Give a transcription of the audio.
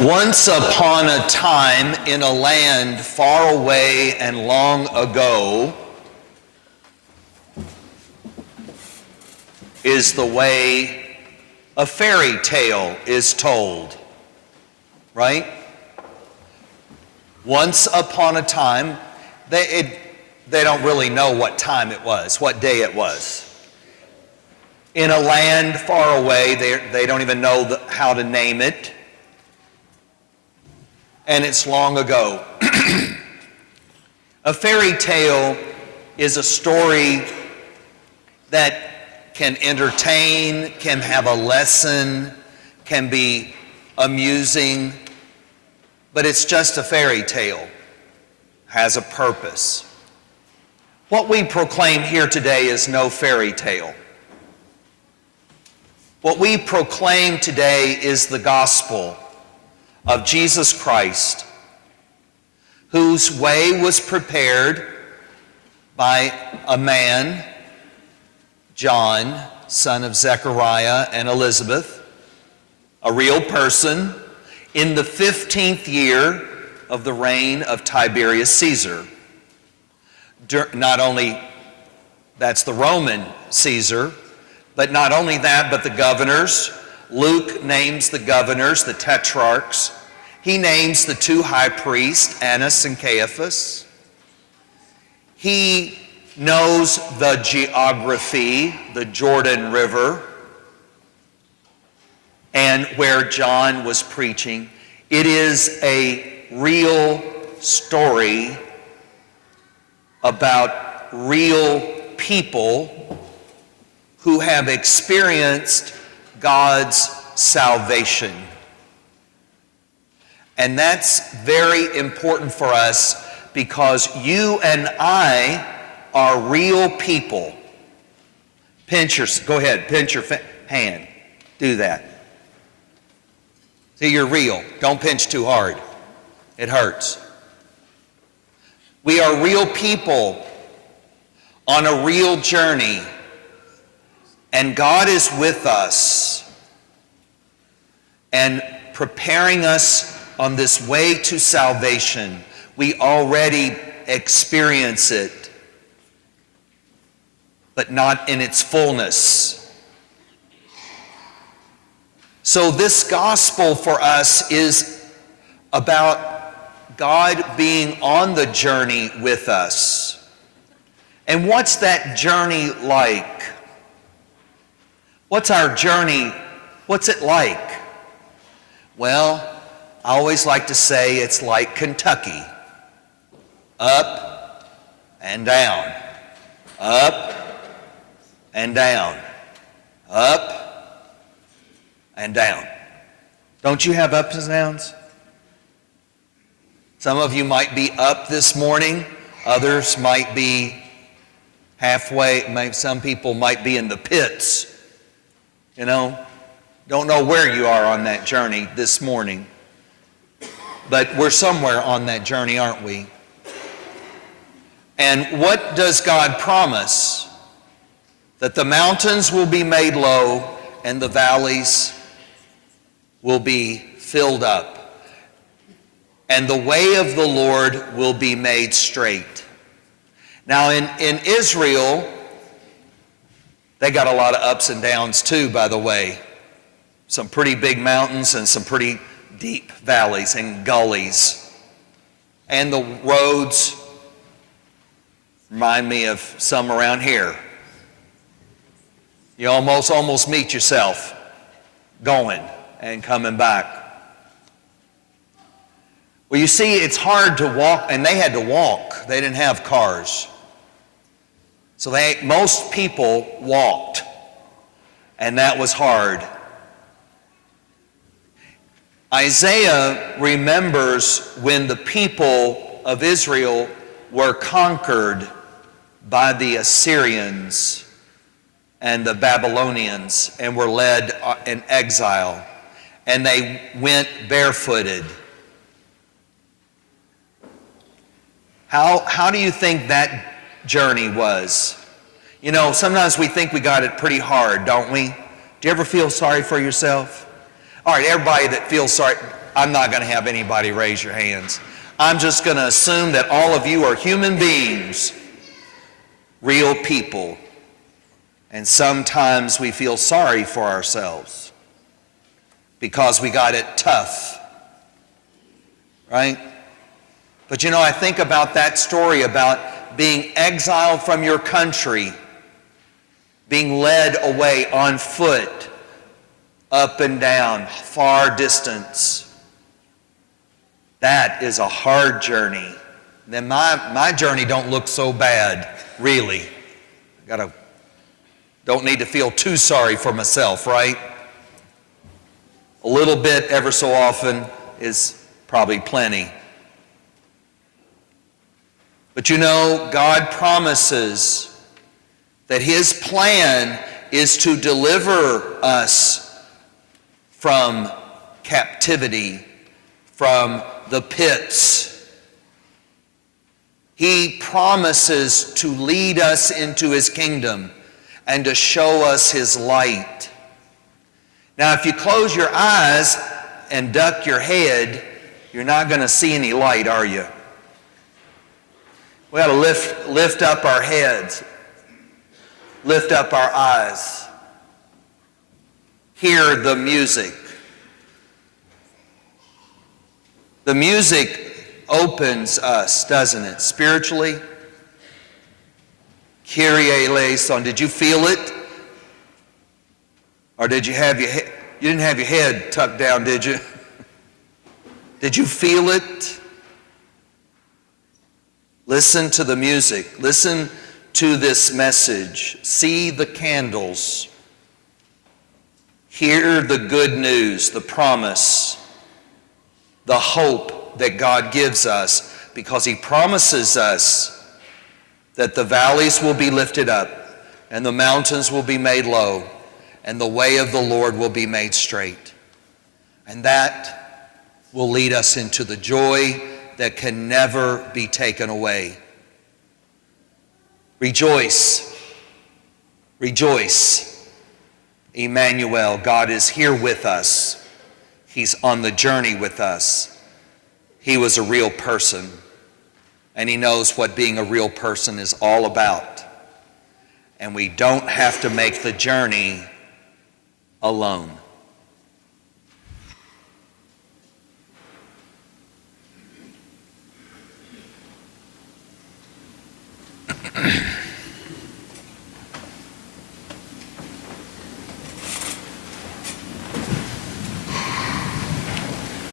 Once upon a time in a land far away and long ago is the way a fairy tale is told, right? Once upon a time, they don't really know what time it was, what day it was. In a land far away, they don't even know how to name it. And it's long ago. A fairy tale is a story that can entertain, can have a lesson, can be amusing, but it's just a fairy tale, has a purpose. What we proclaim here today is no fairy tale. What we proclaim today is the gospel of Jesus Christ, whose way was prepared by a man, John, son of Zechariah and Elizabeth, a real person, in the 15th year of the reign of Tiberius Caesar. Not only, that's the Roman Caesar, but not only that, but the governors. Luke names the governors, the tetrarchs. He names the two high priests, Annas and Caiaphas. He knows the geography, the Jordan River, and where John was preaching. It is a real story about real people who have experienced God's salvation. And that's very important for us because you and I are real people. Go ahead, pinch your hand. Do that. See, you're real. Don't pinch too hard. It hurts. We are real people on a real journey. And God is with us and preparing us on this way to salvation. We already experience it, but not in its fullness. So this gospel for us is about God being on the journey with us. And what's that journey like? What's our journey? What's it like? Well, I always like to say it's like Kentucky. Up and down. Up and down. Up and down. Don't you have ups and downs? Some of you might be up this morning. Others might be halfway. Some people might be in the pits. You know, don't know where you are on that journey this morning. But we're somewhere on that journey, aren't we? And what does God promise? That the mountains will be made low and the valleys will be filled up. And the way of the Lord will be made straight. Now in Israel, they got a lot of ups and downs too, by the way. Some pretty big mountains and some pretty deep valleys and gullies. And the roads remind me of some around here. You almost meet yourself going and coming back. Well, you see, it's hard to walk, and they had to walk. They didn't have cars. So most people walked, and that was hard. Isaiah remembers when the people of Israel were conquered by the Assyrians and the Babylonians and were led in exile, and they went barefooted. How do you think that journey was? You know, sometimes we think we got it pretty hard, don't we? Do you ever feel sorry for yourself? All right, everybody that feels sorry, I'm not going to have anybody raise your hands. I'm just going to assume that all of you are human beings, real people. And sometimes we feel sorry for ourselves because we got it tough, right? But you know, I think about that story about being exiled from your country, being led away on foot, up and down, far distance. That is a hard journey. Then my journey don't look so bad, really. Don't need to feel too sorry for myself, right? A little bit ever so often is probably plenty. But you know, God promises that his plan is to deliver us from captivity, from the pits. He promises to lead us into his kingdom and to show us his light. Now, if you close your eyes and duck your head, you're not going to see any light, are you? We got to lift up our heads, lift up our eyes, hear the music. The music opens us, doesn't it, spiritually? Kyrie eleison. Did you feel it? Or did you have your head? You didn't have your head tucked down, did you? Did you feel it? Listen to the music. Listen to this message. See the candles. Hear the good news, the promise, the hope that God gives us, because he promises us that the valleys will be lifted up and the mountains will be made low and the way of the Lord will be made straight. And that will lead us into the joy that can never be taken away. Rejoice. Rejoice. Emmanuel, God is here with us. He's on the journey with us. He was a real person, and he knows what being a real person is all about. And we don't have to make the journey alone.